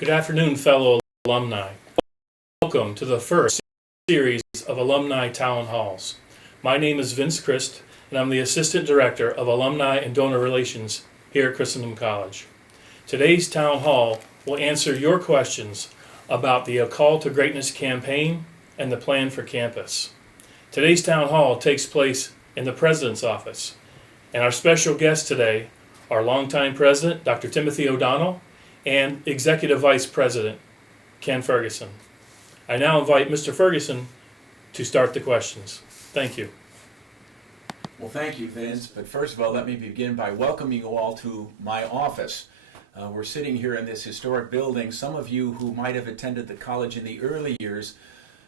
Good afternoon, fellow alumni. Welcome to the first series of Alumni Town Halls. My name is Vince Christ, and I'm the Assistant Director of Alumni and Donor Relations here at Christendom College. Today's Town Hall will answer your questions about the A Call to Greatness campaign and the plan for campus. Today's Town Hall takes place in the President's office, and our special guests today are longtime President Dr. Timothy O'Donnell and Executive Vice President Ken Ferguson. I now invite Mr. Ferguson to start the questions. Thank you. Well, thank you, Vince. But first of all, let me begin by welcoming you all to my office. We're sitting here in this historic building. Some of you who might have attended the college in the early years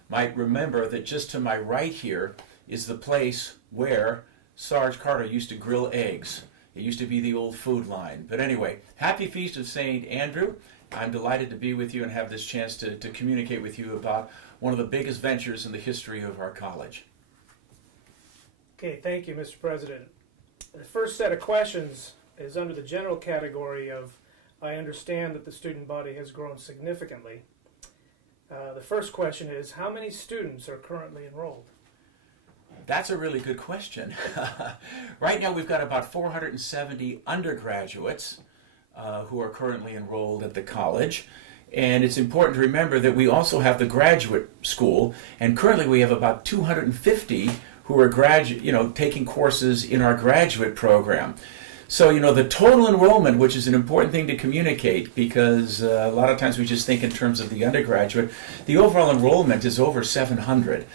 might remember that just to my right here is the place where Sarge Carter used to grill eggs. It used to be the old food line. But anyway, happy Feast of St. Andrew. I'm delighted to be with you and have this chance to communicate with you about one of the biggest ventures in the history of our college. Okay, thank you, Mr. President. The first set of questions is under the general category of, I understand that the student body has grown significantly. The first question is, how many students are currently enrolled? That's a really good question. Right now we've got about 470 undergraduates who are currently enrolled at the college. And it's important to remember that we also have the graduate school, and currently we have about 250 who are taking courses in our graduate program. So, the total enrollment, which is an important thing to communicate because a lot of times we just think in terms of the undergraduate, the overall enrollment is over 700,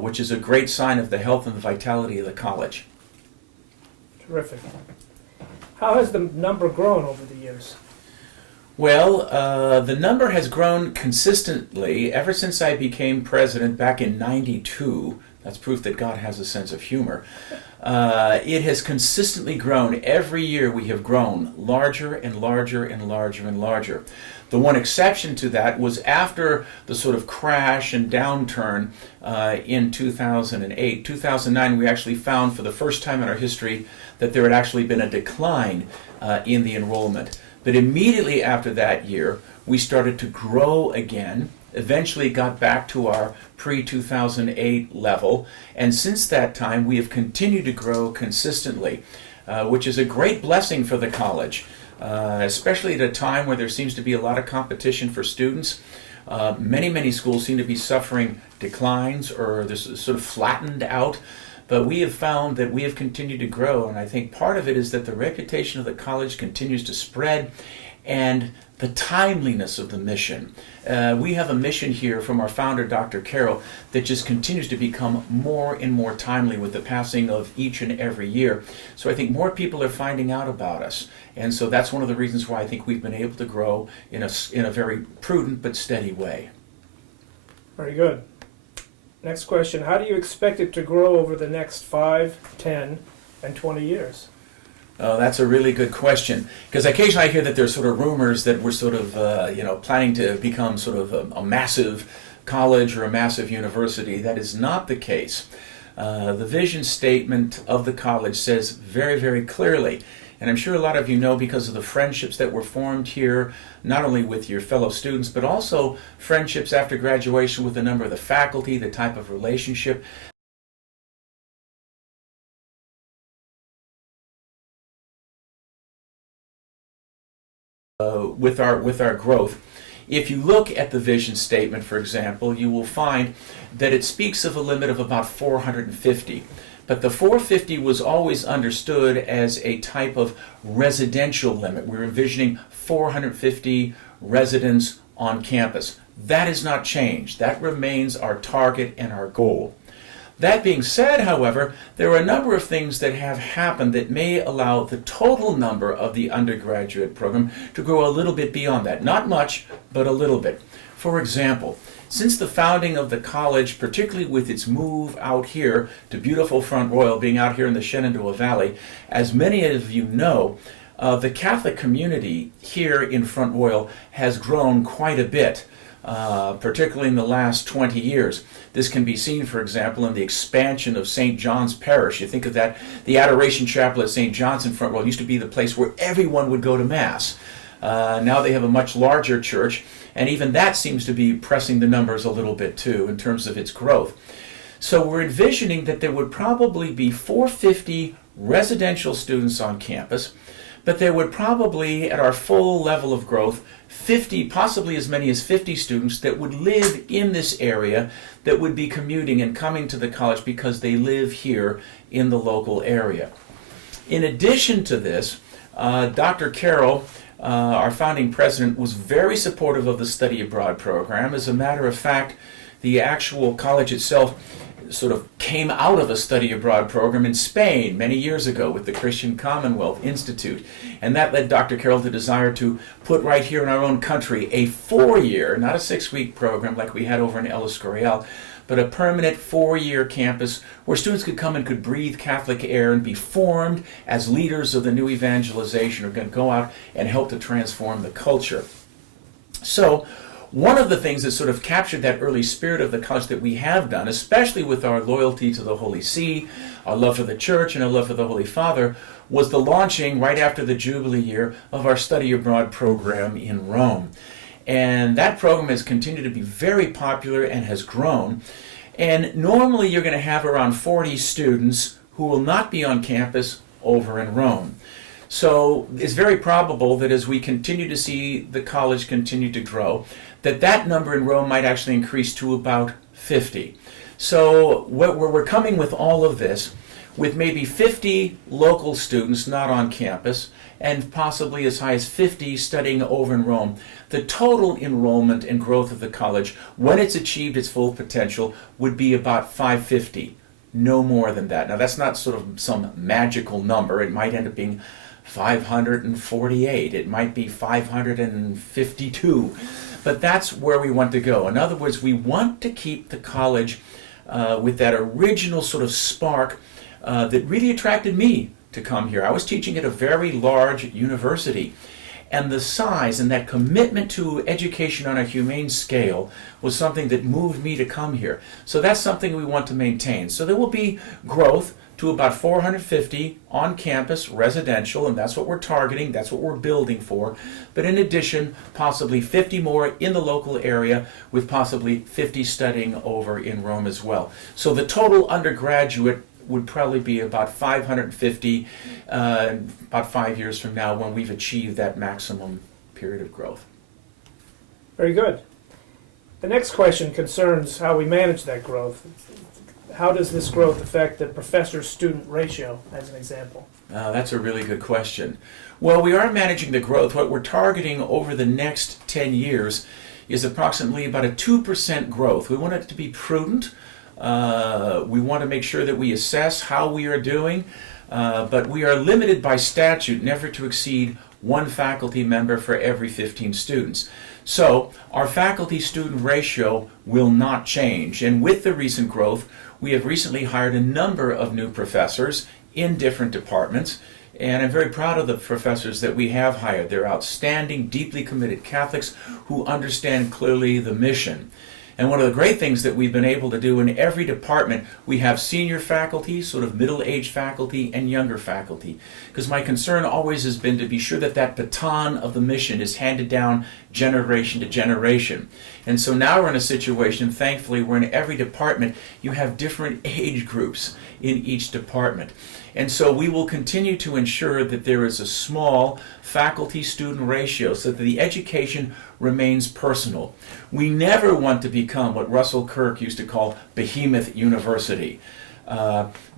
which is a great sign of the health and the vitality of the college. Terrific. How has the number grown over the years? Well, the number has grown consistently ever since I became president back in '92. That's proof that God has a sense of humor. It has consistently grown. Every year we have grown larger and larger and larger and larger. The one exception to that was after the sort of crash and downturn in 2008. 2009, we actually found for the first time in our history that there had actually been a decline in the enrollment. But immediately after that year, we started to grow again, eventually got back to our pre-2008 level, and since that time we have continued to grow consistently, which is a great blessing for the college, especially at a time where there seems to be a lot of competition for students. Many schools seem to be suffering declines or they're sort of flattened out, but we have found that we have continued to grow, and I think part of it is that the reputation of the college continues to spread and the timeliness of the mission. We have a mission here from our founder, Dr. Carroll, that just continues to become more and more timely with the passing of each and every year. So I think more people are finding out about us. And so that's one of the reasons why I think we've been able to grow in a very prudent but steady way. Very good. Next question, how do you expect it to grow over the next 5, 10, and 20 years? That's a really good question, because occasionally I hear that there's sort of rumors that we're sort of, planning to become sort of a massive college or a massive university. That is not the case. The vision statement of the college says very, very clearly, and I'm sure a lot of you know because of the friendships that were formed here, not only with your fellow students, but also friendships after graduation with a number of the faculty, the type of relationship with our growth. If you look at the vision statement, for example, you will find that it speaks of a limit of about 450. But the 450 was always understood as a type of residential limit. We're envisioning 450 residents on campus. That has not changed. That remains our target and our goal. That being said, however, there are a number of things that have happened that may allow the total number of the undergraduate program to grow a little bit beyond that. Not much, but a little bit. For example, since the founding of the college, particularly with its move out here to beautiful Front Royal, being out here in the Shenandoah Valley, as many of you know, the Catholic community here in Front Royal has grown quite a bit. Particularly in the last 20 years. This can be seen, for example, in the expansion of St. John's Parish. You think of that, the Adoration Chapel at St. John's in Front Royal used to be the place where everyone would go to Mass. Now they have a much larger church, and even that seems to be pressing the numbers a little bit too in terms of its growth. So we're envisioning that there would probably be 450 residential students on campus, but there would probably, at our full level of growth, 50, possibly as many as 50 students that would live in this area that would be commuting and coming to the college because they live here in the local area. In addition to this, Dr. Carroll, our founding president, was very supportive of the study abroad program. As a matter of fact, the actual college itself sort of came out of a study abroad program in Spain many years ago with the Christian Commonwealth Institute. And that led Dr. Carroll to desire to put right here in our own country a 4-year, not a 6-week program like we had over in El Escorial, but a permanent 4-year campus where students could come and could breathe Catholic air and be formed as leaders of the new evangelization, who are going to go out and help to transform the culture. So, one of the things that sort of captured that early spirit of the college that we have done, especially with our loyalty to the Holy See, our love for the Church, and our love for the Holy Father, was the launching right after the Jubilee year of our study abroad program in Rome. And that program has continued to be very popular and has grown. And normally you're going to have around 40 students who will not be on campus over in Rome. So it's very probable that as we continue to see the college continue to grow, that number in Rome might actually increase to about 50. So where we're coming with all of this, with maybe 50 local students not on campus, and possibly as high as 50 studying over in Rome, the total enrollment and growth of the college, when it's achieved its full potential, would be about 550. No more than that. Now that's not sort of some magical number. It might end up being 548. It might be 552. But that's where we want to go. In other words, we want to keep the college with that original sort of spark that really attracted me to come here. I was teaching at a very large university, and the size and that commitment to education on a humane scale was something that moved me to come here. So that's something we want to maintain. So there will be growth to about 450 on campus residential, and that's what we're targeting, that's what we're building for. But in addition, possibly 50 more in the local area, with possibly 50 studying over in Rome as well. So the total undergraduate would probably be about 550 about 5 years from now, when we've achieved that maximum period of growth. Very good. The next question concerns how we manage that growth. How does this growth affect the professor-student ratio, as an example? That's a really good question. Well, we are managing the growth. What we're targeting over the next 10 years is approximately about a 2% growth. We want it to be prudent. We want to make sure that we assess how we are doing, but we are limited by statute never to exceed 1 faculty member for every 15 students. So our faculty-student ratio will not change. And with the recent growth, we have recently hired a number of new professors in different departments, and I'm very proud of the professors that we have hired. They're outstanding, deeply committed Catholics who understand clearly the mission. And one of the great things that we've been able to do in every department, we have senior faculty, sort of middle-aged faculty, and younger faculty. Because my concern always has been to be sure that that baton of the mission is handed down generation to generation. And so now we're in a situation, thankfully, where in every department you have different age groups in each department. And so we will continue to ensure that there is a small faculty-student ratio so that the education remains personal. We never want to become what Russell Kirk used to call Behemoth University.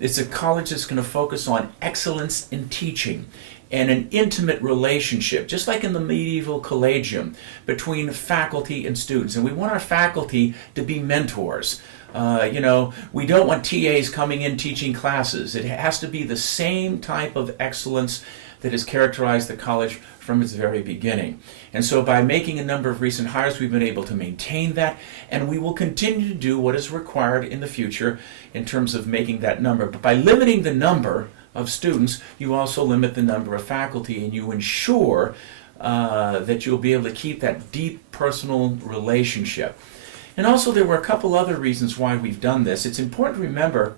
It's a college that's going to focus on excellence in teaching and an intimate relationship, just like in the medieval collegium, between faculty and students. And we want our faculty to be mentors. We don't want TAs coming in teaching classes. It has to be the same type of excellence that has characterized the college from its very beginning. And so by making a number of recent hires, we've been able to maintain that, and we will continue to do what is required in the future in terms of making that number. But by limiting the number of students, you also limit the number of faculty, and you ensure that you'll be able to keep that deep personal relationship. And also there were a couple other reasons why we've done this. It's important to remember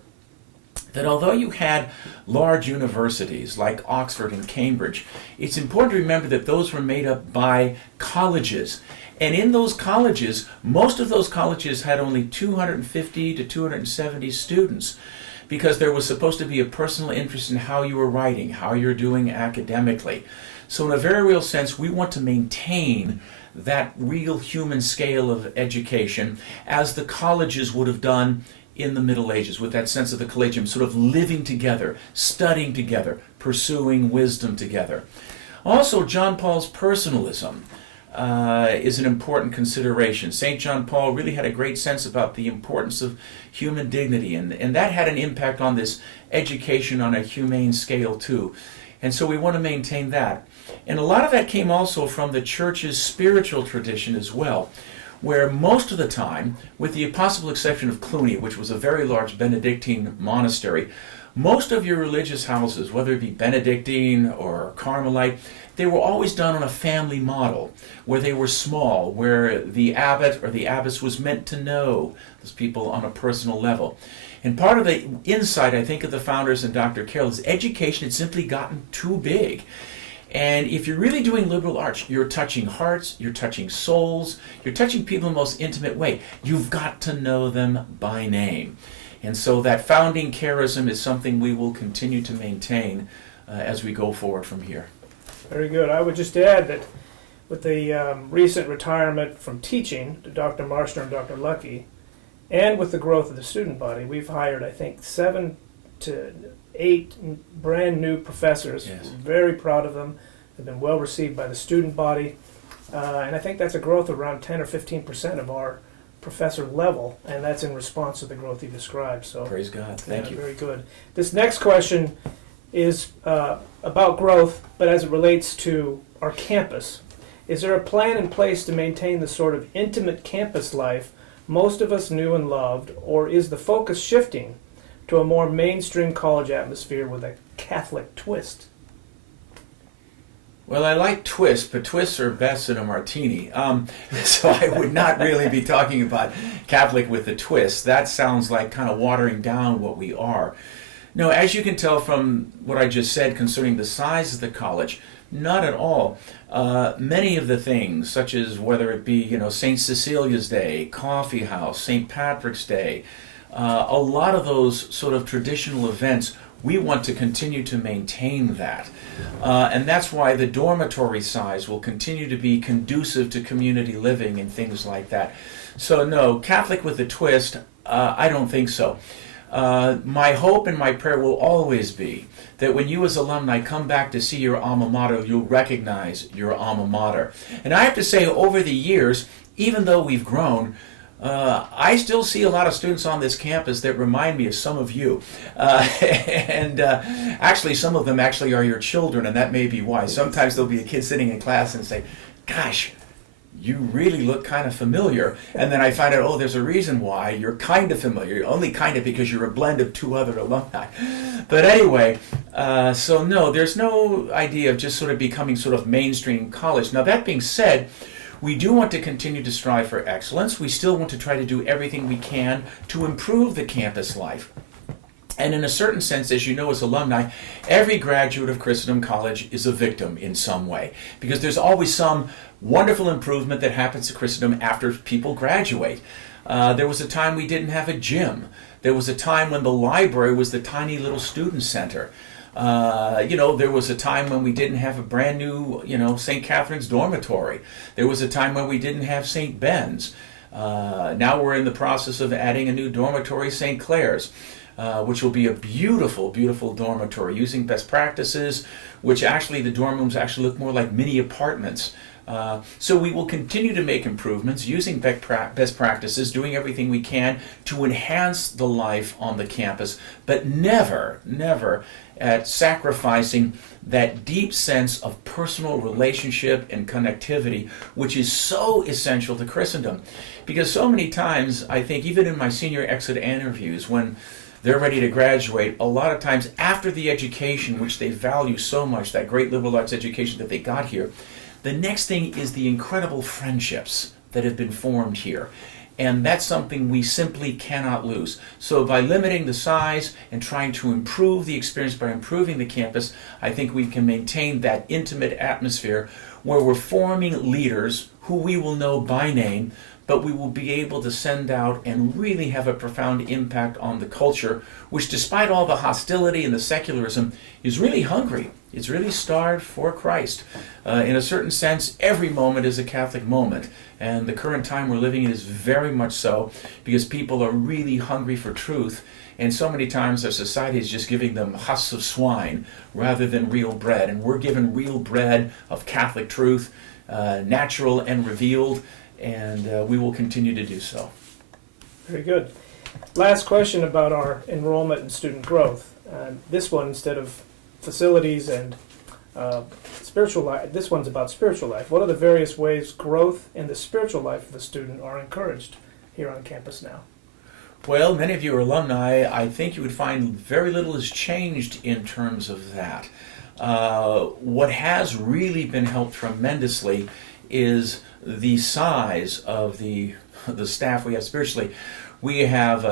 that although you had large universities like Oxford and Cambridge, it's important to remember that those were made up by colleges. And in those colleges, most of those colleges had only 250 to 270 students, because there was supposed to be a personal interest in how you were writing, how you're doing academically. So in a very real sense, we want to maintain that real human scale of education as the colleges would have done in the Middle Ages, with that sense of the collegium, sort of living together, studying together, pursuing wisdom together. Also, John Paul's personalism is an important consideration. St. John Paul really had a great sense about the importance of human dignity, and that had an impact on this education on a humane scale too. And so we want to maintain that. And a lot of that came also from the church's spiritual tradition as well, where most of the time, with the possible exception of Cluny, which was a very large Benedictine monastery, most of your religious houses, whether it be Benedictine or Carmelite, they were always done on a family model, where they were small, where the abbot or the abbess was meant to know those people on a personal level. And part of the insight, I think, of the founders and Dr. Carroll is education had simply gotten too big. And if you're really doing liberal arts, you're touching hearts, you're touching souls, you're touching people in the most intimate way. You've got to know them by name. And so that founding charism is something we will continue to maintain as we go forward from here. Very good. I would just add that with the recent retirement from teaching to Dr. Marshner and Dr. Lucky, and with the growth of the student body, we've hired, I think, 7 to 8 brand new professors. Yes. We're very proud of them. They've been well received by the student body. And I think that's a growth of around 10 or 15% of our professor level, and that's in response to the growth you described. So praise God. Thank you. Very good. This next question is about growth, but as it relates to our campus. Is there a plan in place to maintain the sort of intimate campus life most of us knew and loved, or is the focus shifting to a more mainstream college atmosphere with a Catholic twist? Well, I like twists, but twists are best in a martini. So I would not really be talking about Catholic with a twist. That sounds like kind of watering down what we are. No, as you can tell from what I just said concerning the size of the college, not at all. Many of the things, such as whether it be, St. Cecilia's Day, Coffee House, St. Patrick's Day, a lot of those sort of traditional events, we want to continue to maintain that. And that's why the dormitory size will continue to be conducive to community living and things like that. So no, Catholic with a twist, I don't think so. My hope and my prayer will always be that when you as alumni come back to see your alma mater, you'll recognize your alma mater. And I have to say, over the years, even though we've grown, I still see a lot of students on this campus that remind me of some of you. And actually, some of them actually are your children, and that may be why. Sometimes there'll be a kid sitting in class and say, gosh, you really look kind of familiar. And then I find out, oh, there's a reason why you're kind of familiar. You're only kind of because you're a blend of 2 other alumni. But anyway, so no, there's no idea of just sort of becoming sort of mainstream college. Now, that being said, we do want to continue to strive for excellence. We still want to try to do everything we can to improve the campus life. And in a certain sense, as you know as alumni, every graduate of Christendom College is a victim in some way, because there's always some wonderful improvement that happens to Christendom after people graduate. There was a time we didn't have a gym. There was a time when the library was the tiny little student center. There was a time when we didn't have a brand new, St. Catherine's dormitory. There was a time when we didn't have St. Ben's. Now we're in the process of adding a new dormitory, St. Clair's, which will be a beautiful, beautiful dormitory using best practices, which actually the dorm rooms actually look more like mini apartments. So we will continue to make improvements using best practices, doing everything we can to enhance the life on the campus, but never, never at sacrificing that deep sense of personal relationship and connectivity, which is so essential to Christendom. Because so many times, I think, even in my senior exit interviews, when they're ready to graduate, a lot of times after the education, which they value so much, that great liberal arts education that they got here, the next thing is the incredible friendships that have been formed here. And that's something we simply cannot lose. So by limiting the size and trying to improve the experience by improving the campus, I think we can maintain that intimate atmosphere where we're forming leaders who we will know by name, but we will be able to send out and really have a profound impact on the culture, which despite all the hostility and the secularism, is really hungry. It's really starved for Christ. In a certain sense, every moment is a Catholic moment. And the current time we're living in is very much so, because people are really hungry for truth. And so many times our society is just giving them husks of swine rather than real bread. And we're given real bread of Catholic truth, natural and revealed, and we will continue to do so. Very good. Last question about our enrollment and student growth. This one, instead of facilities and spiritual life, this one's about spiritual life. What are the various ways growth in the spiritual life of the student are encouraged here on campus now? Well, many of you are alumni. I think you would find very little has changed in terms of that. What has really been helped tremendously is the size of the staff we have spiritually. We have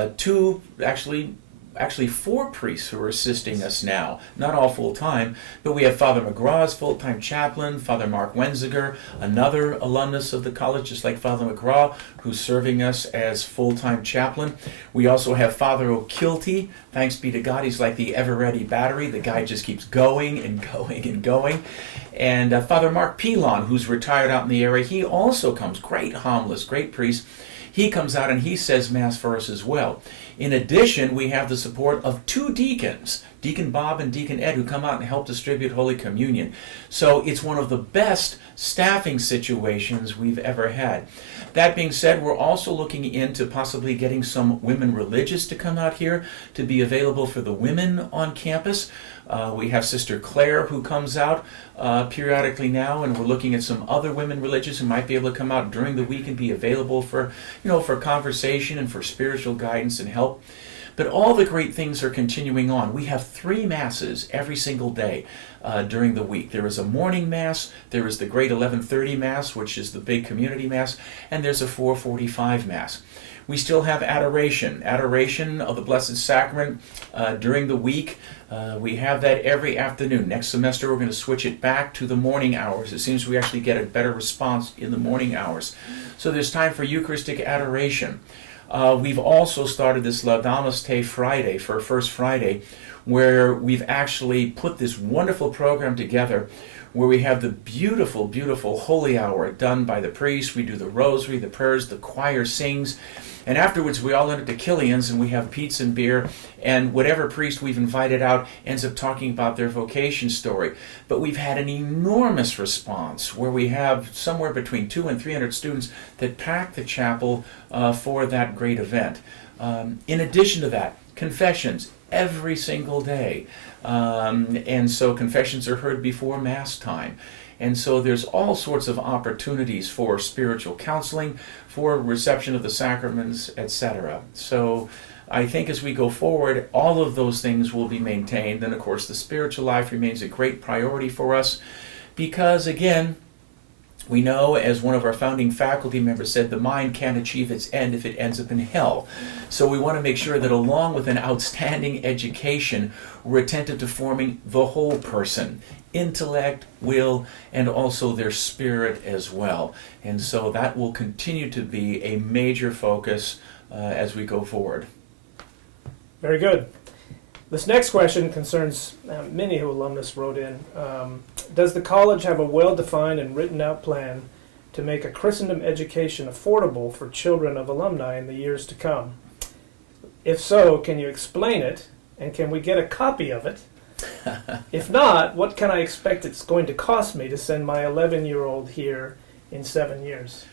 actually four priests who are assisting us now. Not all full-time, but we have Father McGraw as full-time chaplain, Father Mark Wenziger, another alumnus of the college, just like Father McGraw, who's serving us as full-time chaplain. We also have Father O'Kilty. Thanks be to God, he's like the ever-ready battery. The guy just keeps going and going and going. And Father Mark Pilon, who's retired out in the area, he also comes, great homilist, great priest. He comes out and he says Mass for us as well. In addition, we have the support of two deacons, Deacon Bob and Deacon Ed, who come out and help distribute Holy Communion. So it's one of the best staffing situations we've ever had. That being said, we're also looking into possibly getting some women religious to come out here to be available for the women on campus. We have Sister Claire who comes out periodically now, and we're looking at some other women religious who might be able to come out during the week and be available for, for conversation and for spiritual guidance and help. But all the great things are continuing on. We have 3 masses every single day during the week. There is a morning mass, there is the great 11:30 mass, which is the big community mass, and there's a 4:45 mass. We still have adoration of the Blessed Sacrament during the week. We have that every afternoon. Next semester we're going to switch it back to the morning hours. It seems we actually get a better response in the morning hours. So there's time for Eucharistic adoration. We've also started this Laudamus Te Friday, for First Friday, where we've actually put this wonderful program together where we have the beautiful, beautiful holy hour done by the priest. We do the rosary, the prayers, the choir sings, and afterwards we all end up to Killian's and we have pizza and beer, and whatever priest we've invited out ends up talking about their vocation story. But we've had an enormous response where we have somewhere between 200 and 300 students that pack the chapel for that great event. In addition to that, confessions every single day. And so confessions are heard before Mass time. And so there's all sorts of opportunities for spiritual counseling, for reception of the sacraments, etc. So I think as we go forward, all of those things will be maintained. And of course, the spiritual life remains a great priority for us because, again, we know, as one of our founding faculty members said, the mind can't achieve its end if it ends up in hell. So we want to make sure that along with an outstanding education, we're attentive to forming the whole person, intellect, will, and also their spirit as well. And so that will continue to be a major focus as we go forward. Very good. This next question concerns many who alumnus wrote in. Does the college have a well-defined and written-out plan to make a Christendom education affordable for children of alumni in the years to come? If so, can you explain it, and can we get a copy of it? If not, what can I expect it's going to cost me to send my 11-year-old here in 7 years?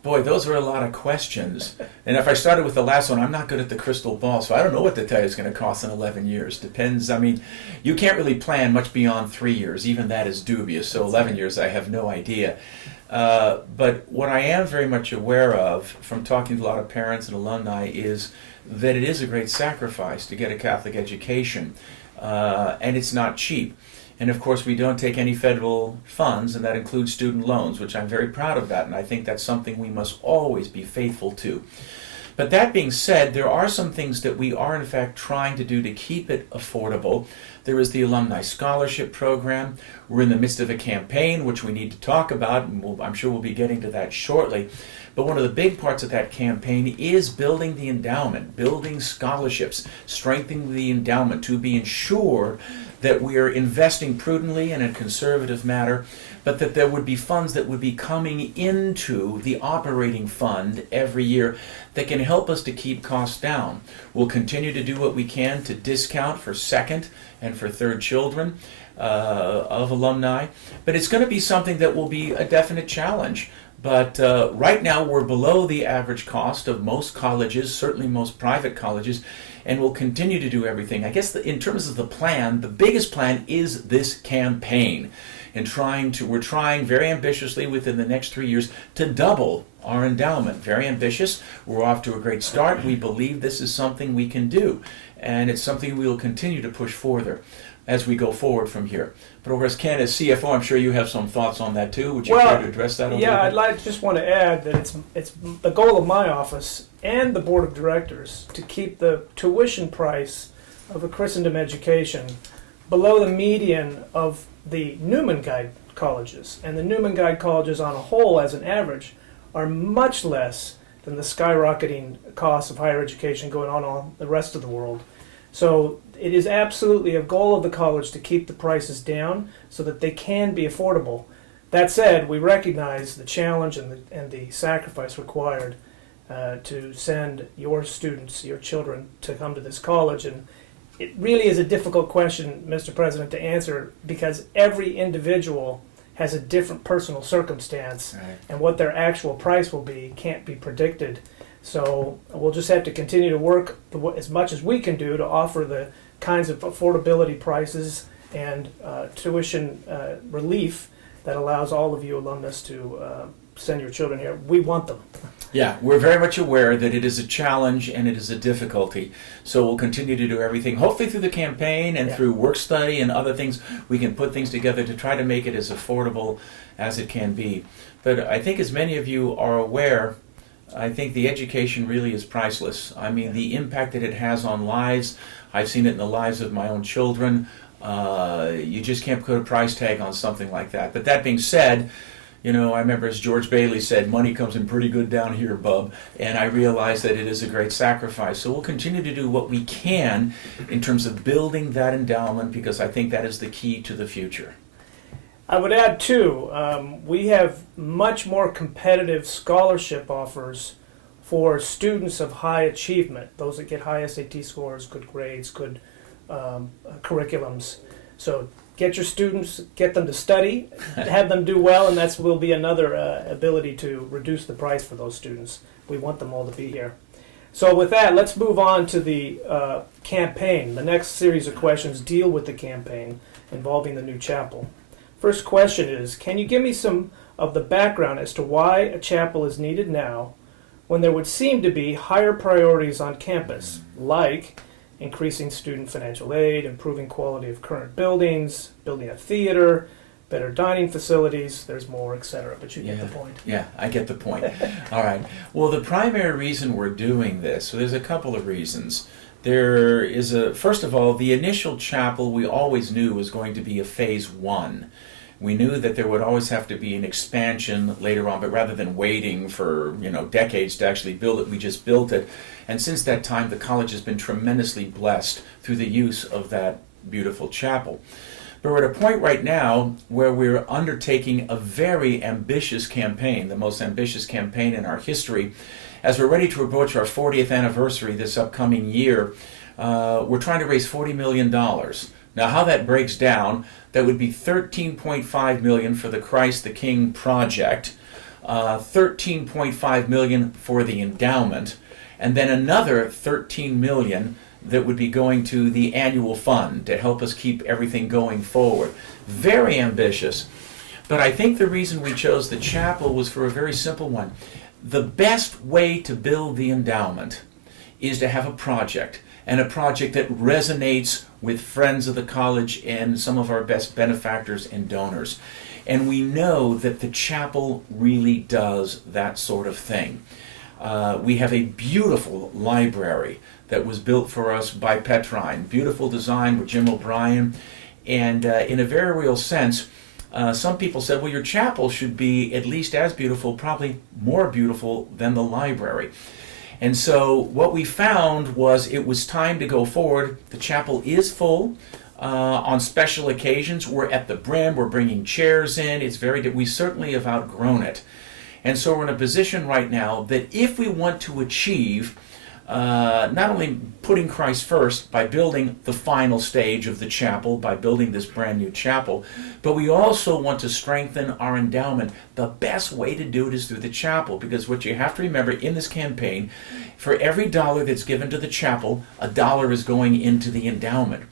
Boy, those are a lot of questions. And if I started with the last one, I'm not good at the crystal ball, so I don't know what to tell you it's going to cost in 11 years. Depends. I mean, you can't really plan much beyond 3 years. Even that is dubious. So 11 years, I have no idea. But what I am very much aware of from talking to a lot of parents and alumni is that it is a great sacrifice to get a Catholic education. and it's not cheap. And of course, we don't take any federal funds, and that includes student loans, which I'm very proud of that, and I think that's something we must always be faithful to. But that being said, there are some things that we are in fact trying to do to keep it affordable. There is the Alumni Scholarship Program. We're in the midst of a campaign, which we need to talk about, and I'm sure we'll be getting to that shortly. But one of the big parts of that campaign is building the endowment, building scholarships, strengthening the endowment to be ensured that we are investing prudently in a conservative manner, but that there would be funds that would be coming into the operating fund every year that can help us to keep costs down. We'll continue to do what we can to discount for second and for third children of alumni, but it's going to be something that will be a definite challenge. But right now we're below the average cost of most colleges, certainly most private colleges, and we'll continue to do everything. I guess in terms of the plan, the biggest plan is this campaign. And we're trying very ambitiously within the next 3 years to double our endowment. Very ambitious. We're off to a great start. We believe this is something we can do. And it's something we will continue to push further as we go forward from here. But over as Ken, as CFO, I'm sure you have some thoughts on that too. Would you care to address that a little bit? Just want to add that it's the goal of my office and the board of directors to keep the tuition price of a Christendom education below the median of the Newman Guide colleges. And the Newman Guide colleges on a whole, as an average, are much less than the skyrocketing costs of higher education going on all the rest of the world. So it is absolutely a goal of the college to keep the prices down so that they can be affordable. That said, we recognize the challenge and the sacrifice required to send your students, your children, to come to this college. And it really is a difficult question, Mr. President, to answer because every individual has a different personal circumstance, Right. and what their actual price will be can't be predicted. So we'll just have to continue to work as much as we can do to offer the kinds of affordability prices and tuition relief that allows all of you alumnus to send your children here. We want them. Yeah, we're very much aware that it is a challenge and it is a difficulty. So we'll continue to do everything, hopefully through the campaign and through work study and other things, we can put things together to try to make it as affordable as it can be. But I think as many of you are aware, I think the education really is priceless. I mean, the impact that it has on lives, I've seen it in the lives of my own children. You just can't put a price tag on something like that. But that being said, you know, I remember as George Bailey said, money comes in pretty good down here, bub. And I realize that it is a great sacrifice. So we'll continue to do what we can in terms of building that endowment because I think that is the key to the future. I would add, too, we have much more competitive scholarship offers for students of high achievement, those that get high SAT scores, good grades, good curriculums. So get your students, get them to study, have them do well, and that will be another ability to reduce the price for those students. We want them all to be here. So with that, let's move on to the campaign. The next series of questions deal with the campaign involving the new chapel. First question is, can you give me some of the background as to why a chapel is needed now when there would seem to be higher priorities on campus, like increasing student financial aid, improving quality of current buildings, building a theater, better dining facilities, there's more, etc. But you get the point. Yeah, I get the point. All right. Well, the primary reason we're doing this, so there's a couple of reasons. There is first of all, the initial chapel we always knew was going to be a phase one. We knew that there would always have to be an expansion later on, but rather than waiting for decades to actually build it, we just built it. And since that time, the college has been tremendously blessed through the use of that beautiful chapel. But we're at a point right now where we're undertaking a very ambitious campaign, the most ambitious campaign in our history. As we're ready to approach our 40th anniversary this upcoming year, we're trying to raise $40 million. Now, how that breaks down, that would be $13.5 million for the Christ the King project, $13.5 million for the endowment, and then another $13 million that would be going to the annual fund to help us keep everything going forward. Very ambitious. But I think the reason we chose the chapel was for a very simple one. The best way to build the endowment is to have a project, and a project that resonates with friends of the college and some of our best benefactors and donors. And we know that the chapel really does that sort of thing. We have a beautiful library that was built for us by Petrine. Beautiful design with Jim O'Brien. And in a very real sense, some people said, well, your chapel should be at least as beautiful, probably more beautiful than the library. And so what we found was it was time to go forward. The chapel is full. On special occasions, we're at the brim, we're bringing chairs in. We certainly have outgrown it. And so we're in a position right now that if we want to achieve not only putting Christ first by building the final stage of the chapel, by building this brand new chapel, but we also want to strengthen our endowment. The best way to do it is through the chapel, because what you have to remember in this campaign, for every dollar that's given to the chapel, a dollar is going into the endowment.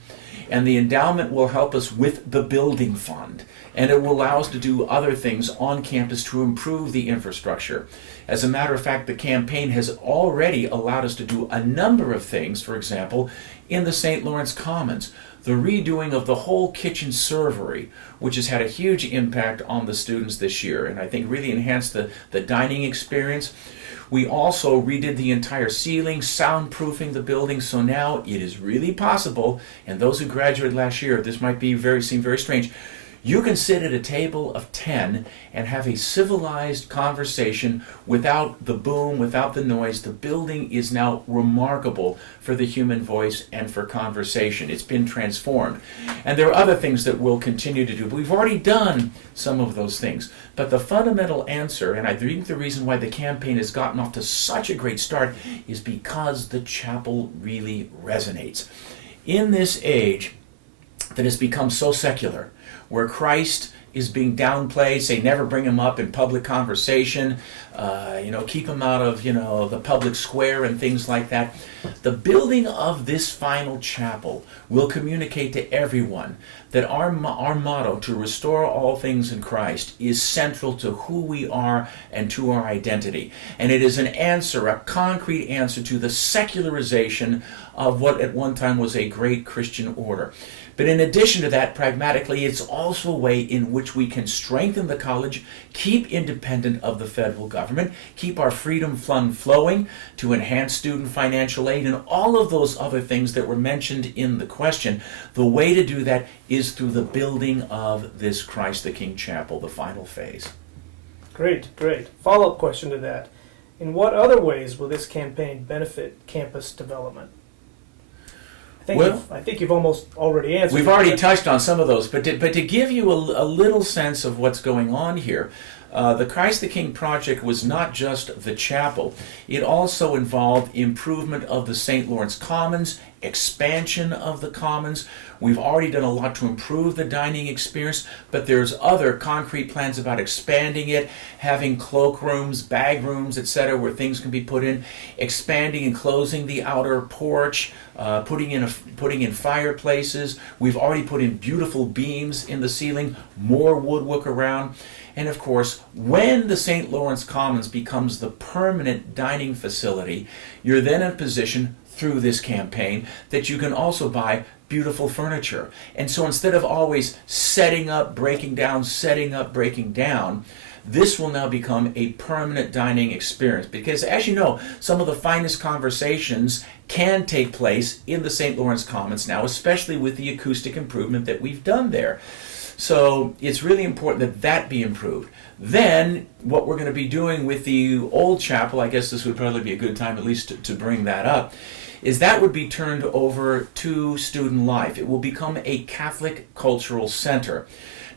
And the endowment will help us with the building fund, and it will allow us to do other things on campus to improve the infrastructure. As a matter of fact, the campaign has already allowed us to do a number of things. For example, in the St. Lawrence Commons, the redoing of the whole kitchen servery, which has had a huge impact on the students this year, and I think really enhanced the dining experience. We also redid the entire ceiling, soundproofing the building, so now it is really possible, and those who graduated last year, this might seem very strange, you can sit at a table of 10 and have a civilized conversation without the boom, without the noise. The building is now remarkable for the human voice and for conversation. It's been transformed. And there are other things that we'll continue to do. But we've already done some of those things. But the fundamental answer, and I think the reason why the campaign has gotten off to such a great start, is because the chapel really resonates. In this age that has become so secular, where Christ is being downplayed, say never bring him up in public conversation, keep him out of, the public square and things like that. The building of this final chapel will communicate to everyone that our motto, to restore all things in Christ, is central to who we are and to our identity. And it is an answer, a concrete answer to the secularization of what at one time was a great Christian order. But in addition to that, pragmatically, it's also a way in which we can strengthen the college, keep independent of the federal government, keep our freedom fund flowing to enhance student financial aid, and all of those other things that were mentioned in the question. The way to do that is through the building of this Christ the King chapel, the final phase. Great. Follow-up question to that. In what other ways will this campaign benefit campus development? I think you've almost already answered. We've already touched on some of those, but to give you a little sense of what's going on here, the Christ the King project was not just the chapel. It also involved improvement of the St. Lawrence Commons, expansion of the Commons. We've already done a lot to improve the dining experience, but there's other concrete plans about expanding it, having cloakrooms, bag rooms, etc., where things can be put in, expanding and closing the outer porch, putting in fireplaces. We've already put in beautiful beams in the ceiling, more woodwork around. And of course, when the St. Lawrence Commons becomes the permanent dining facility, you're then in a position through this campaign that you can also buy beautiful furniture. And so instead of always setting up, breaking down, this will now become a permanent dining experience. Because as you know, some of the finest conversations can take place in the St. Lawrence Commons now, especially with the acoustic improvement that we've done there. So it's really important that that be improved. Then what we're going to be doing with the old chapel, I guess this would probably be a good time at least to bring that up, is that would be turned over to student life. It will become a Catholic cultural center.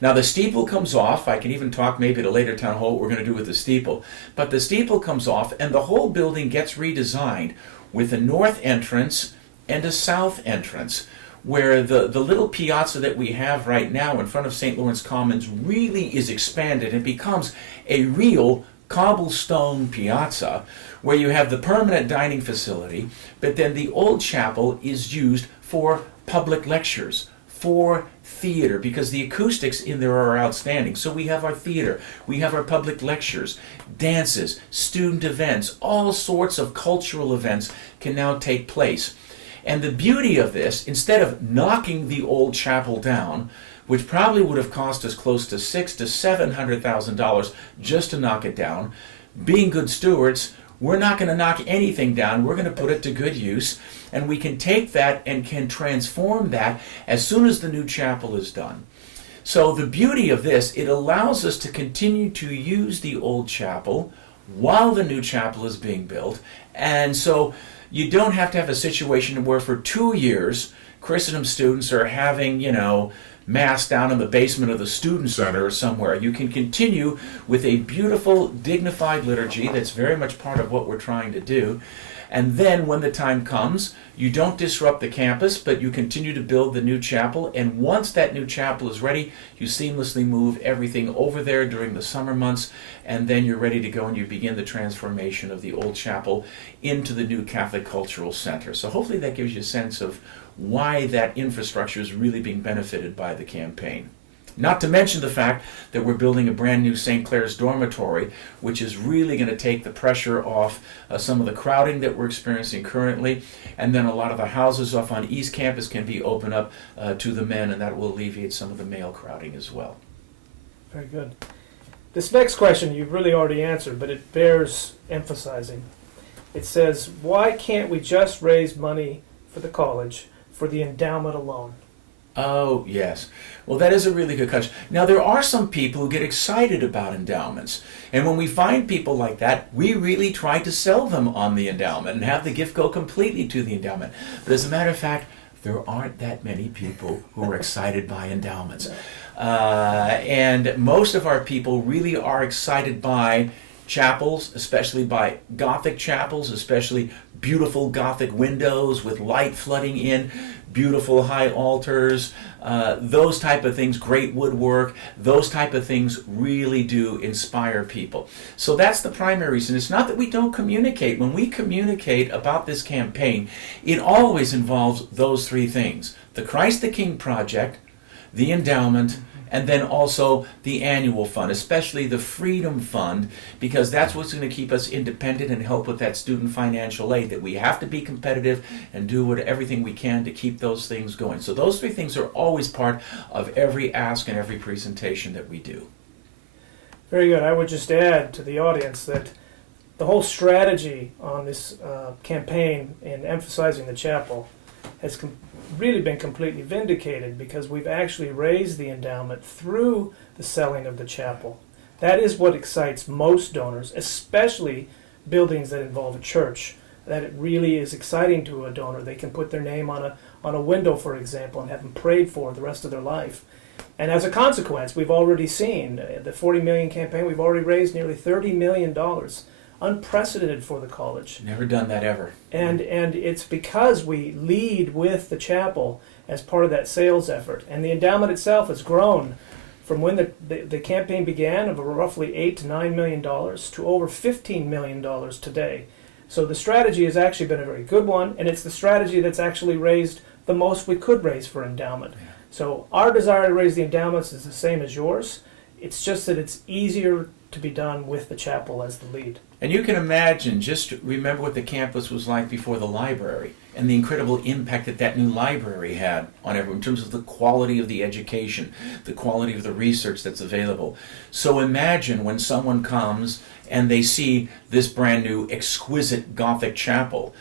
Now the steeple comes off. I can even talk maybe at a later town hall what we're going to do with the steeple. But the steeple comes off and the whole building gets redesigned with a north entrance and a south entrance, where the little piazza that we have right now in front of St. Lawrence Commons really is expanded and becomes a real cobblestone piazza where you have the permanent dining facility, but then the old chapel is used for public lectures, for theater, because the acoustics in there are outstanding. So we have our theater, we have our public lectures, dances, student events, all sorts of cultural events can now take place. And the beauty of this, instead of knocking the old chapel down, which probably would have cost us close to $600,000 to $700,000 just to knock it down, being good stewards, we're not going to knock anything down. We're going to put it to good use, and we can take that and can transform that as soon as the new chapel is done. So the beauty of this, it allows us to continue to use the old chapel while the new chapel is being built. And so you don't have to have a situation where for 2 years Christendom students are having, Mass down in the basement of the student center or somewhere. You can continue with a beautiful, dignified liturgy that's very much part of what we're trying to do. And then when the time comes, you don't disrupt the campus, but you continue to build the new chapel. And once that new chapel is ready, you seamlessly move everything over there during the summer months, and then you're ready to go and you begin the transformation of the old chapel into the new Catholic Cultural Center. So hopefully that gives you a sense of why that infrastructure is really being benefited by the campaign. Not to mention the fact that we're building a brand new St. Clair's dormitory, which is really going to take the pressure off some of the crowding that we're experiencing currently. And then a lot of the houses off on East Campus can be opened up to the men, and that will alleviate some of the male crowding as well. Very good. This next question you've really already answered, but it bears emphasizing. It says, why can't we just raise money for the college for the endowment alone? Oh, yes. Well, that is a really good question. Now, there are some people who get excited about endowments. And when we find people like that, we really try to sell them on the endowment and have the gift go completely to the endowment. But as a matter of fact, there aren't that many people who are excited by endowments. And most of our people really are excited by chapels, especially by Gothic chapels, especially beautiful Gothic windows with light flooding in, beautiful high altars, those type of things, great woodwork, those type of things really do inspire people. So that's the primary reason. It's not that we don't communicate. When we communicate about this campaign, it always involves those three things: the Christ the King project, the endowment, and then also the annual fund, especially the Freedom Fund, because that's what's going to keep us independent and help with that student financial aid, that we have to be competitive and do everything we can to keep those things going. So those three things are always part of every ask and every presentation that we do. Very good. I would just add to the audience that the whole strategy on this campaign in emphasizing the chapel has really been completely vindicated, because we've actually raised the endowment through the selling of the chapel. That is what excites most donors, especially buildings that involve a church. That it really is exciting to a donor. They can put their name on a window, for example, and have them prayed for the rest of their life. And as a consequence, we've already seen the 40 million campaign. We've already raised nearly $30 million. Unprecedented for the college. Never done that ever. And it's because we lead with the chapel as part of that sales effort. And the endowment itself has grown from when the campaign began of roughly $8 to $9 million to over $15 million today. So the strategy has actually been a very good one, and it's the strategy that's actually raised the most we could raise for endowment. Yeah. So our desire to raise the endowments is the same as yours. It's just that it's easier to be done with the chapel as the lead. And you can imagine, just remember what the campus was like before the library and the incredible impact that that new library had on everyone in terms of the quality of the education, the quality of the research that's available. So imagine when someone comes and they see this brand new exquisite Gothic chapel,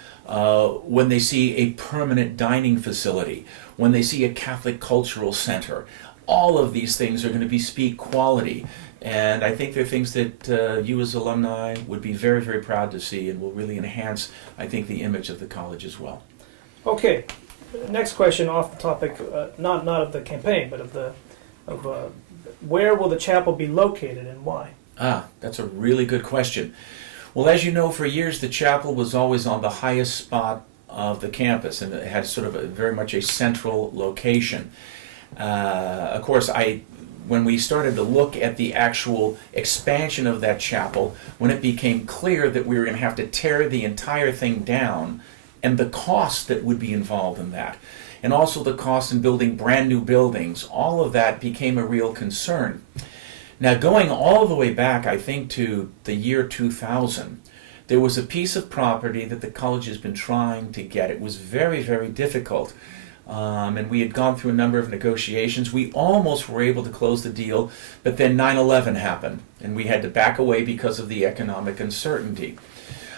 when they see a permanent dining facility, when they see a Catholic cultural center. All of these things are going to bespeak quality. And I think they're things that you as alumni would be very, very proud to see, and will really enhance, I think, the image of the college as well. Okay, next question off the topic, not of the campaign, but of where will the chapel be located and why? That's a really good question. Well, as you know, for years the chapel was always on the highest spot of the campus, and it had sort of very much a central location. Of course, when we started to look at the actual expansion of that chapel, when it became clear that we were going to have to tear the entire thing down, and the cost that would be involved in that, and also the cost in building brand new buildings, all of that became a real concern. Now, going all the way back, I think, to the year 2000, there was a piece of property that the college has been trying to get. It was very, very difficult. And we had gone through a number of negotiations. We almost were able to close the deal, but then 9/11 happened, and we had to back away because of the economic uncertainty.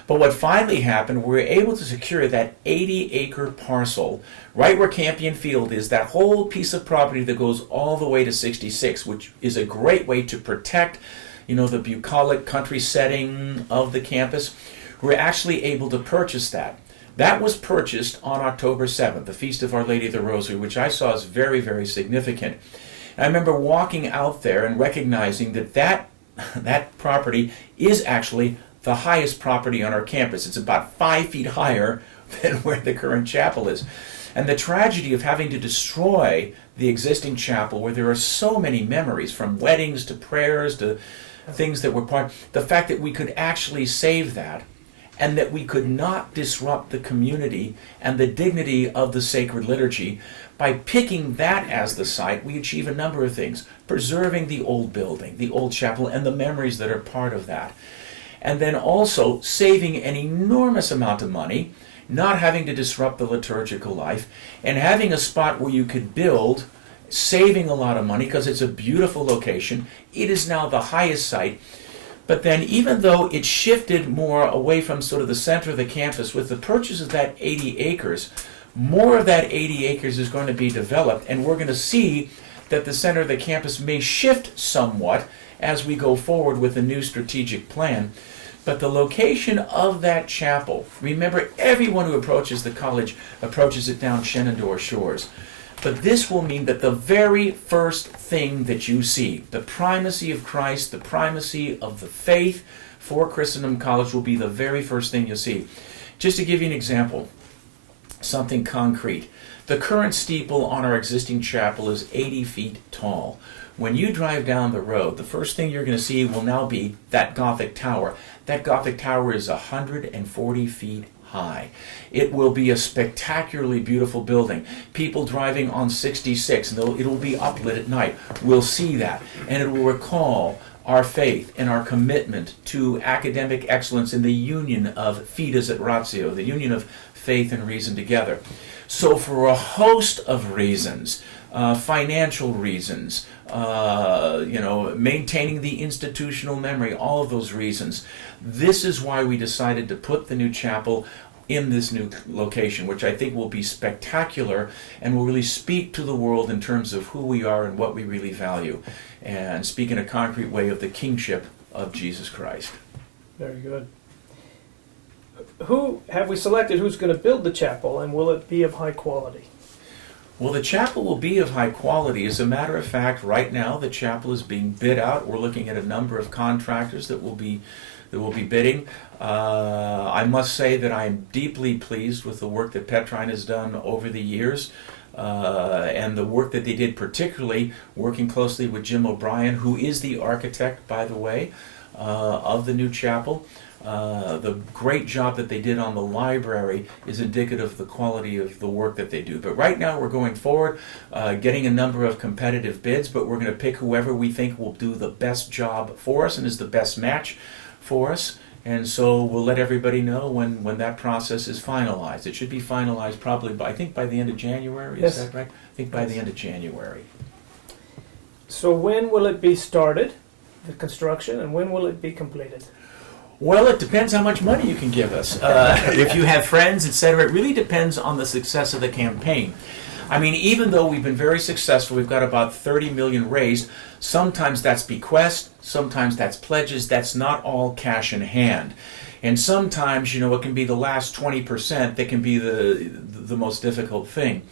But what finally happened, we were able to secure that 80-acre parcel right where Campion Field is, that whole piece of property that goes all the way to 66, which is a great way to protect, the bucolic country setting of the campus. We're actually able to purchase that. That was purchased on October 7th, the Feast of Our Lady of the Rosary, which I saw as very, very significant. And I remember walking out there and recognizing that property is actually the highest property on our campus. It's about 5 feet higher than where the current chapel is. And the tragedy of having to destroy the existing chapel, where there are so many memories, from weddings to prayers to things that were the fact that we could actually save that, and that we could not disrupt the community and the dignity of the sacred liturgy. By picking that as the site, we achieve a number of things: preserving the old building, the old chapel, and the memories that are part of that. And then also saving an enormous amount of money, not having to disrupt the liturgical life, and having a spot where you could build, saving a lot of money because it's a beautiful location. It is now the highest site. But then, even though it shifted more away from sort of the center of the campus, with the purchase of that 80 acres, more of that 80 acres is going to be developed, and we're going to see that the center of the campus may shift somewhat as we go forward with a new strategic plan. But the location of that chapel, remember, everyone who approaches the college approaches it down Shenandoah Shores. But this will mean that the very first thing that you see, the primacy of Christ, the primacy of the faith for Christendom College, will be the very first thing you'll see. Just to give you an example, something concrete. The current steeple on our existing chapel is 80 feet tall. When you drive down the road, the first thing you're going to see will now be that Gothic Tower. That Gothic Tower is 140 feet high. It will be a spectacularly beautiful building. People driving on 66, and it'll be uplit at night, will see that, and it will recall our faith and our commitment to academic excellence in the union of fides et ratio, the union of faith and reason together. So for a host of reasons, financial reasons, maintaining the institutional memory, all of those reasons, this is why we decided to put the new chapel in this new location, which I think will be spectacular and will really speak to the world in terms of who we are and what we really value, and speak in a concrete way of the kingship of Jesus Christ. Very good. Who have we selected who's going to build the chapel, and will it be of high quality? Well, the chapel will be of high quality. As a matter of fact, right now the chapel is being bid out. We're looking at a number of contractors that will be bidding. I must say that I am deeply pleased with the work that Petrine has done over the years, and the work that they did, particularly working closely with Jim O'Brien, who is the architect, by the way, of the new chapel. The great job that they did on the library is indicative of the quality of the work that they do. But right now we're going forward, getting a number of competitive bids, but we're going to pick whoever we think will do the best job for us and is the best match for us. And so we'll let everybody know when that process is finalized. It should be finalized probably by the end of January, Yes. Is that right? I think by the end of January. So when will it be started, the construction, and when will it be completed? Well, it depends how much money you can give us. If you have friends, etc., it really depends on the success of the campaign. I mean, even though we've been very successful, we've got about 30 million raised. Sometimes that's bequest, sometimes that's pledges. That's not all cash in hand. And sometimes, it can be the last 20% that can be the most difficult thing.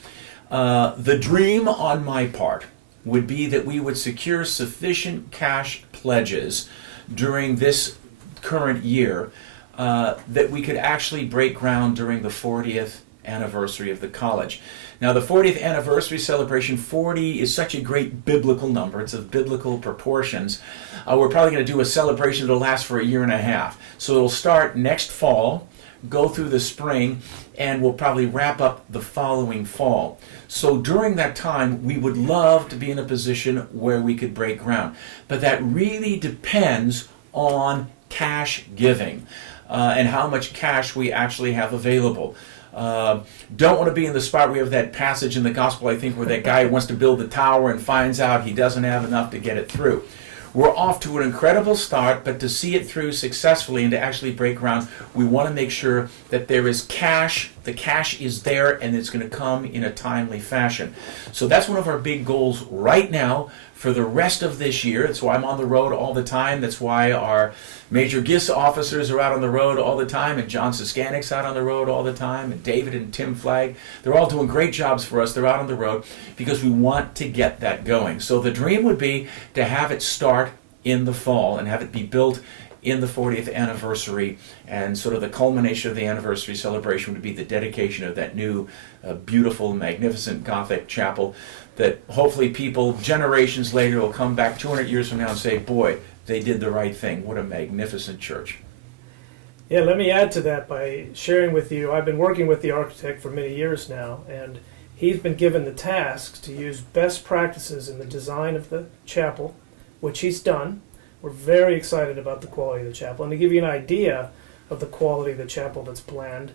The dream on my part would be that we would secure sufficient cash pledges during this current year that we could actually break ground during the 40th anniversary of the college. Now, the 40th anniversary celebration, 40 is such a great biblical number. It's of biblical proportions. We're probably going to do a celebration that'll last for a year and a half. So it'll start next fall, go through the spring, and we'll probably wrap up the following fall. So during that time, we would love to be in a position where we could break ground. But that really depends on cash giving. and how much cash we actually have available. Don't want to be in the spot where we have that passage in the gospel, I think, where that guy wants to build the tower and finds out he doesn't have enough to get it through. We're off to an incredible start, but to see it through successfully and to actually break ground, we want to make sure that there is cash, the cash is there, and it's going to come in a timely fashion. So that's one of our big goals right now for the rest of this year. That's why I'm on the road all the time. That's why our major gifts officers are out on the road all the time, and John Siskanik's out on the road all the time, and David and Tim Flagg. They're all doing great jobs for us. They're out on the road because we want to get that going. So the dream would be to have it start in the fall and have it be built in the 40th anniversary, and sort of the culmination of the anniversary celebration would be the dedication of that new beautiful, magnificent Gothic chapel that hopefully people generations later will come back 200 years from now and say, boy, they did the right thing. What a magnificent church. Yeah, let me add to that by sharing with you, I've been working with the architect for many years now, and he's been given the task to use best practices in the design of the chapel, which he's done. We're very excited about the quality of the chapel. And to give you an idea of the quality of the chapel that's planned,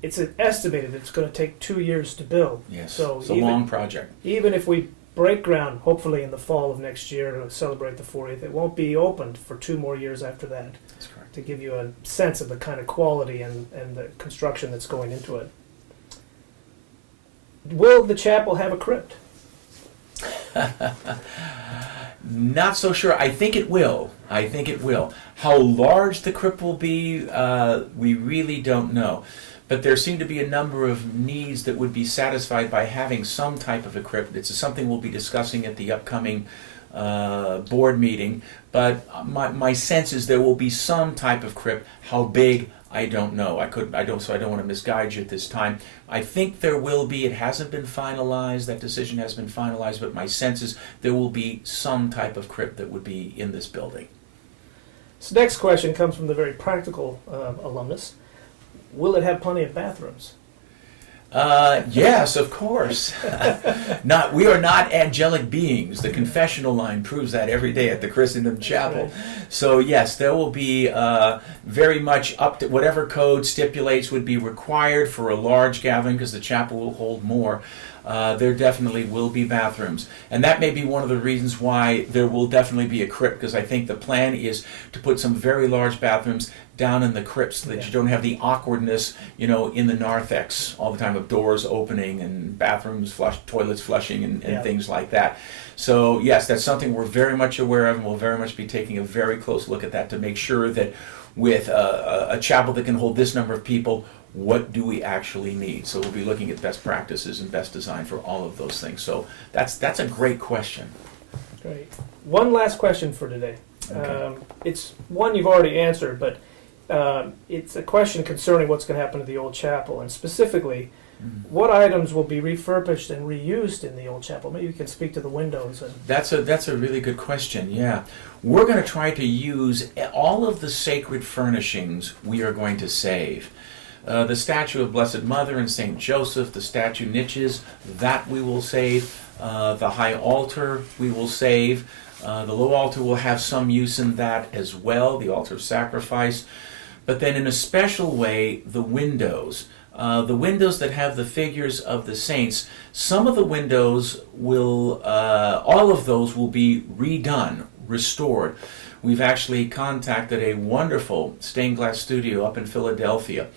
it's estimated it's going to take 2 years to build. Yes, so it's a long project. Even if we break ground, hopefully in the fall of next year to celebrate the 40th, it won't be opened for 2 more years after that. That's correct. To give you a sense of the kind of quality and the construction that's going into it. Will the chapel have a crypt? Not so sure. I think it will. I think it will. How large the crypt will be, we really don't know. But there seem to be a number of needs that would be satisfied by having some type of a crypt. It's something we'll be discussing at the upcoming board meeting. But my sense is there will be some type of crypt. How big, I don't know. So I don't want to misguide you at this time. I think there will be. It hasn't been finalized. That decision has been finalized. But my sense is there will be some type of crypt that would be in this building. This next question comes from the very practical alumnus. Will it have plenty of bathrooms? Yes, of course. We are not angelic beings. The confessional line proves that every day at the Christendom Chapel. Right. So yes, there will be very much up to whatever code stipulates would be required for a large gathering, because the chapel will hold more. There definitely will be bathrooms. And that may be one of the reasons why there will definitely be a crypt, because I think the plan is to put some very large bathrooms down in the crypts so that you don't have the awkwardness, in the narthex all the time of doors opening and bathrooms toilets flushing and things like that. So yes, that's something we're very much aware of, and we'll very much be taking a very close look at that to make sure that with a chapel that can hold this number of people, what do we actually need? So we'll be looking at best practices and best design for all of those things. So that's a great question. Great. One last question for today. Okay. It's one you've already answered, but it's a question concerning what's going to happen to the old chapel, and specifically, what items will be refurbished and reused in the old chapel? Maybe you can speak to the windows. That's a really good question, yeah. We're going to try to use all of the sacred furnishings we are going to save. The statue of Blessed Mother and St. Joseph, the statue niches, that we will save. The high altar we will save. The low altar will have some use in that as well, the altar of sacrifice. But then in a special way, the windows. The windows that have the figures of the saints, some of the windows will, all of those will be redone, restored. We've actually contacted a wonderful stained glass studio up in Philadelphia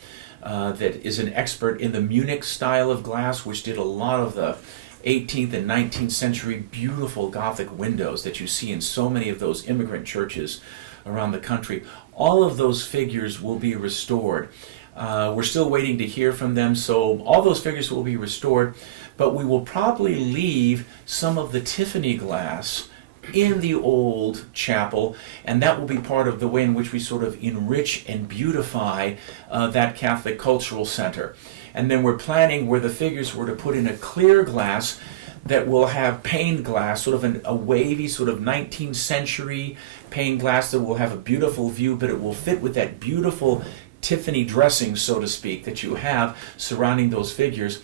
that is an expert in the Munich style of glass, which did a lot of the 18th and 19th century beautiful Gothic windows that you see in so many of those immigrant churches around the country. All of those figures will be restored. We're still waiting to hear from them, so all those figures will be restored, but we will probably leave some of the Tiffany glass in the old chapel, and that will be part of the way in which we sort of enrich and beautify that Catholic Cultural Center. And then we're planning where the figures were to put in a clear glass that will have pane glass, sort of a wavy sort of 19th century pane glass that will have a beautiful view, but it will fit with that beautiful Tiffany dressing, so to speak, that you have surrounding those figures.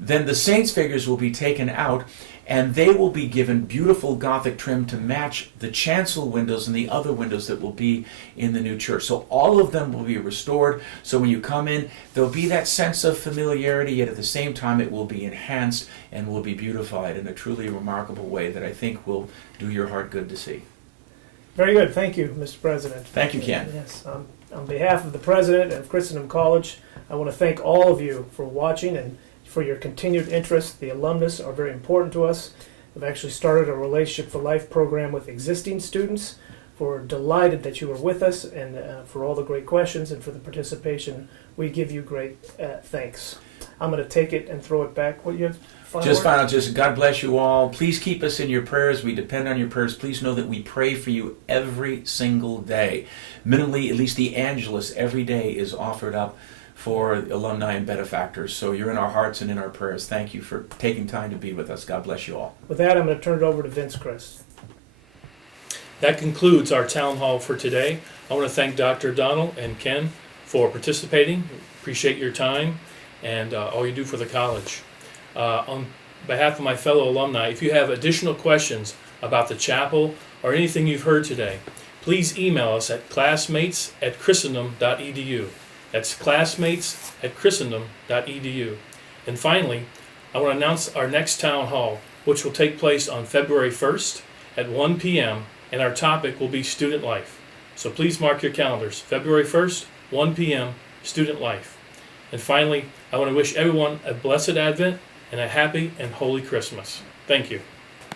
Then the saints' figures will be taken out, and they will be given beautiful Gothic trim to match the chancel windows and the other windows that will be in the new church. So all of them will be restored. So when you come in, there'll be that sense of familiarity, yet at the same time it will be enhanced and will be beautified in a truly remarkable way that I think will do your heart good to see. Very good. Thank you, Mr. President. Thank you, Ken. Yes. On behalf of the President of Christendom College, I want to thank all of you for watching and for your continued interest. The alumnus are very important to us. We've actually started a Relationship for Life program with existing students. We're delighted that you are with us, and for all the great questions and for the participation. We give you great thanks. I'm going to take it and throw it back. What you have? Just God bless you all. Please keep us in your prayers. We depend on your prayers. Please know that we pray for you every single day. Minimally, at least the Angelus every day is offered up for alumni and benefactors. So you're in our hearts and in our prayers. Thank you for taking time to be with us. God bless you all. With that, I'm going to turn it over to Vince Christ. That concludes our town hall for today. I want to thank Dr. Donald and Ken for participating. Appreciate your time and all you do for the college. On behalf of my fellow alumni, if you have additional questions about the chapel or anything you've heard today, please email us at classmates@christendom.edu. That's classmates@christendom.edu. And finally, I want to announce our next town hall, which will take place on February 1st at 1 p.m., and our topic will be student life. So please mark your calendars. February 1st, 1 p.m., student life. And finally, I want to wish everyone a blessed Advent and a happy and holy Christmas. Thank you.